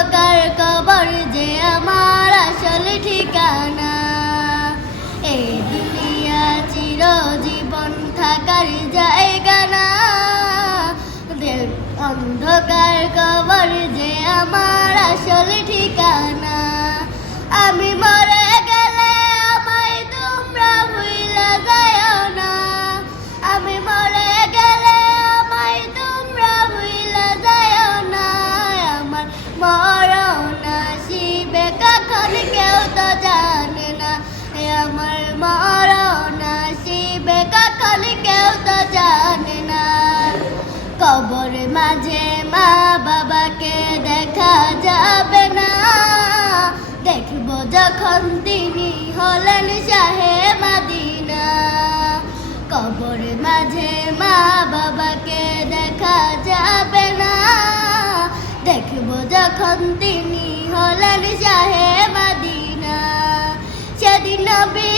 অন্ধকার কবর যে আমার আসল ঠিকানা। এই দুনিয়া চিরজীবন থাকার জায়গা না। অন্ধকার কবর যে আমার আসল ঠিকানা। আমি মরে গেলে আমায় তোমরা ভুইলা যাও না। আমি মরে গেলে আমায় তোমরা ভুইলা যাও না। আমার মরণ আসিবে কখন কেউ তো জানে না। আমার মরণ আসিবে কখন কেউ তো জানে না। কবর মাঝে মা বাবাকে দেখা যাবে না। দেখব যখন তিনি হলেন শাহে মদিনা। কবর মাঝে মা বাবাকে দেখা যাবে না। দেখব যখন তিনি হলেন শাহে মদিনা। সেদিন নবী